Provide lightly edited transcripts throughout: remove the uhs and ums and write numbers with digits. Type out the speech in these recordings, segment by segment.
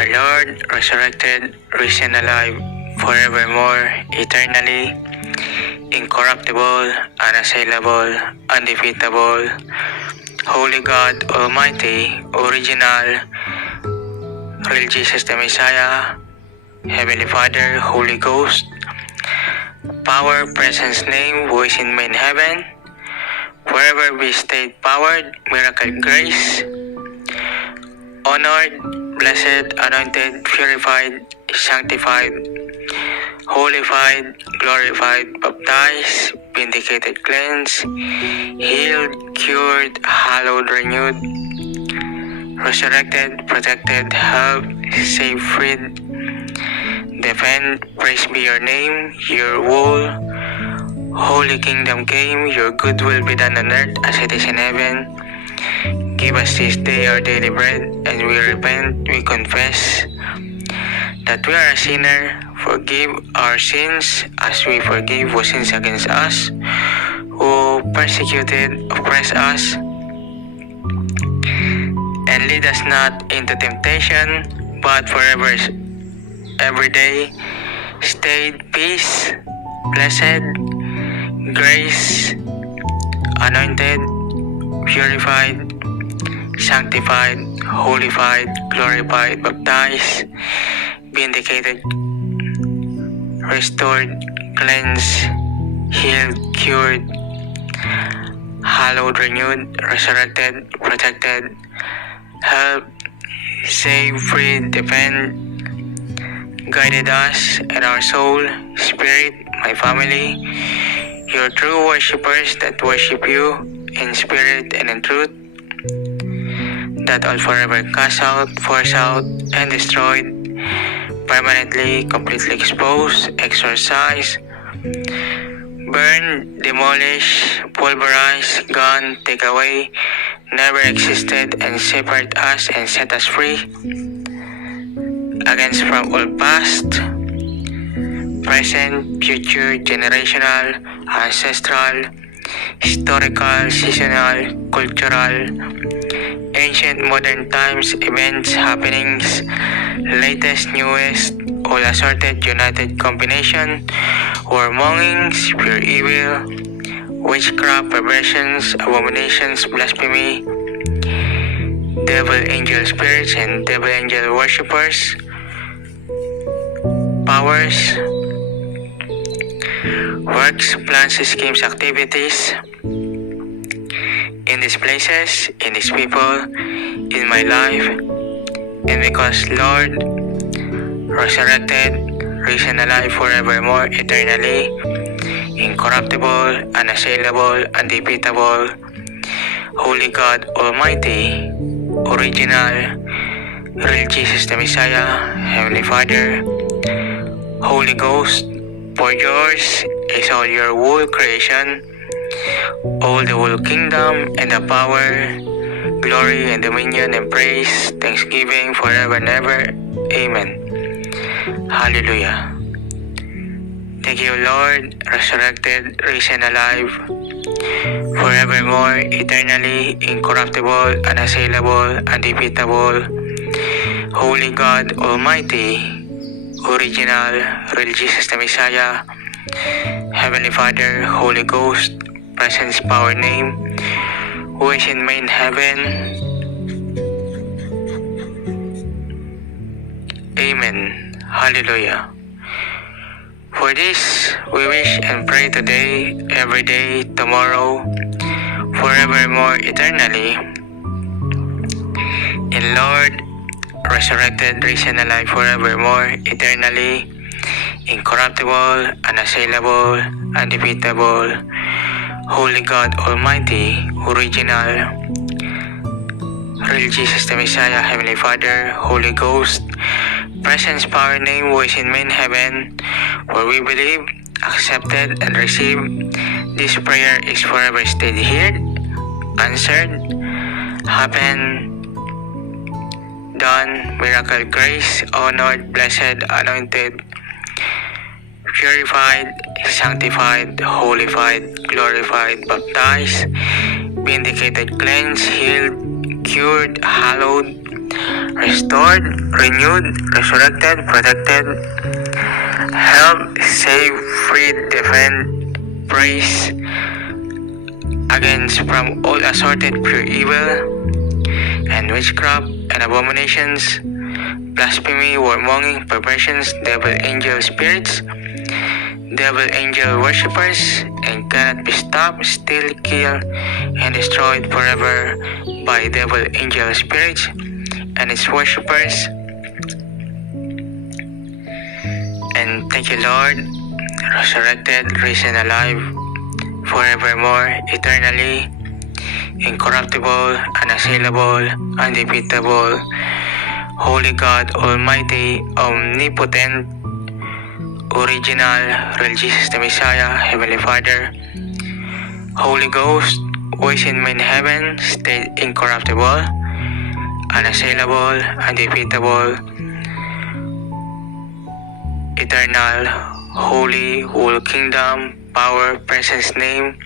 Our Lord, resurrected, risen alive, forevermore, eternally, incorruptible, unassailable, undefeatable, Holy God Almighty, original, real Jesus the Messiah, Heavenly Father, Holy Ghost, power, presence, name, who is in main heaven, forever be stayed powered, miracle grace, honored, blessed, anointed, purified, sanctified, holified, glorified, baptized, vindicated, cleansed, healed, cured, hallowed, renewed, resurrected, protected, helped, saved, freed, defend, praise be your name, your whole holy kingdom came, your good will be done on earth as it is in heaven. Give us this day our daily bread, and we repent, we confess that we are a sinner. Forgive our sins as we forgive who sins against us, who persecuted, oppressed us. And lead us not into temptation, but forever, every day, stayed peace, blessed, grace, anointed, purified, sanctified, holified, glorified, baptized, vindicated, restored, cleansed, healed, cured, hallowed, renewed, resurrected, protected, helped, saved, freed, defend, guided us and our soul, spirit, my family, your true worshippers that worship you in spirit and in truth, that all forever cast out, forced out, and destroyed, permanently, completely exposed, exorcised, burned, demolished, pulverized, gone, take away, never existed, and separate us and set us free against from all past, present, future, generational, ancestral, historical, seasonal, cultural, ancient, modern times, events, happenings, latest, newest, all assorted, united combination, warmongings, pure evil, witchcraft, perversions, abominations, blasphemy, devil, angel spirits, and devil, angel worshippers, powers, works, plans, schemes, activities, in these places, in these people, in my life, and because Lord, resurrected, risen alive forevermore, eternally, incorruptible, unassailable, undefeatable, Holy God Almighty, original, real Jesus the Messiah, Heavenly Father, Holy Ghost, for yours is all your whole creation, all the whole kingdom and the power, glory and dominion and praise, thanksgiving forever and ever. Amen. Hallelujah. Thank you, Lord, resurrected, risen alive, forevermore, eternally, incorruptible, unassailable, undefeatable, Holy God Almighty, original, real Jesus the Messiah, Heavenly Father, Holy Ghost, presence, power, name, who is in main heaven. Amen. Hallelujah. For this, we wish and pray today, every day, tomorrow, forevermore, eternally. In Lord, resurrected, risen alive forevermore, eternally, incorruptible, unassailable, undefeatable, Holy God Almighty, original, real Jesus the Messiah, Heavenly Father, Holy Ghost, presence, power, name, who is in main heaven, where we believe, accepted, and receive. This prayer is forever stayed here, answered, happen, done, miracle, grace, honored, blessed, anointed, purified, sanctified, holified, glorified, baptized, vindicated, cleansed, healed, cured, hallowed, restored, renewed, resurrected, protected, help, save, free, defend, praise against from all assorted pure evil and witchcraft and abominations, blasphemy, warmonging, perversions, devil angel spirits, devil angel worshippers, and cannot be stopped, still, killed, and destroyed forever by devil angel spirits and its worshippers. And thank you, Lord, resurrected, risen, alive, forevermore, eternally, incorruptible, unassailable, undefeatable, Holy God, Almighty, Omnipotent, Original, Real Jesus the Messiah, Heavenly Father, Holy Ghost, who is in heaven, stayed incorruptible, unassailable, undefeatable, eternal, holy, whole kingdom, power, presence, name,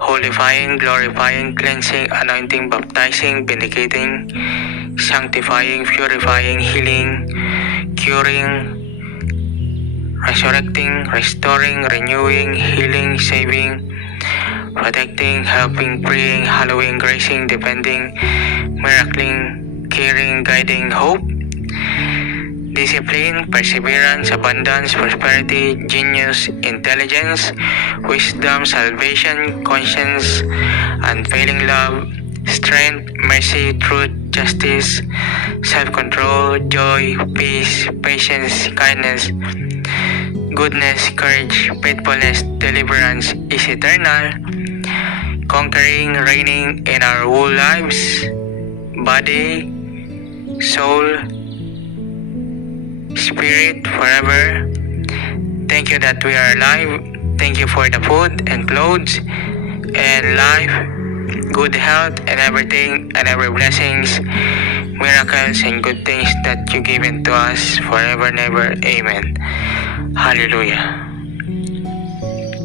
holifying, glorifying, cleansing, anointing, baptizing, vindicating, sanctifying, purifying, healing, curing, resurrecting, restoring, renewing, healing, saving, protecting, helping, praying, hallowing, gracing, defending, miracling, caring, guiding, hope, discipline, perseverance, abundance, prosperity, genius, intelligence, wisdom, salvation, conscience, unfailing love, strength, mercy, truth, justice, self-control, joy, peace, patience, kindness, goodness, courage, faithfulness, deliverance is eternal, conquering, reigning in our whole lives, body, soul, spirit, forever. Thank you that we are alive. Thank you for the food and clothes and life, good health and everything and every blessings, miracles and good things that you given to us forever and ever. Amen. Hallelujah.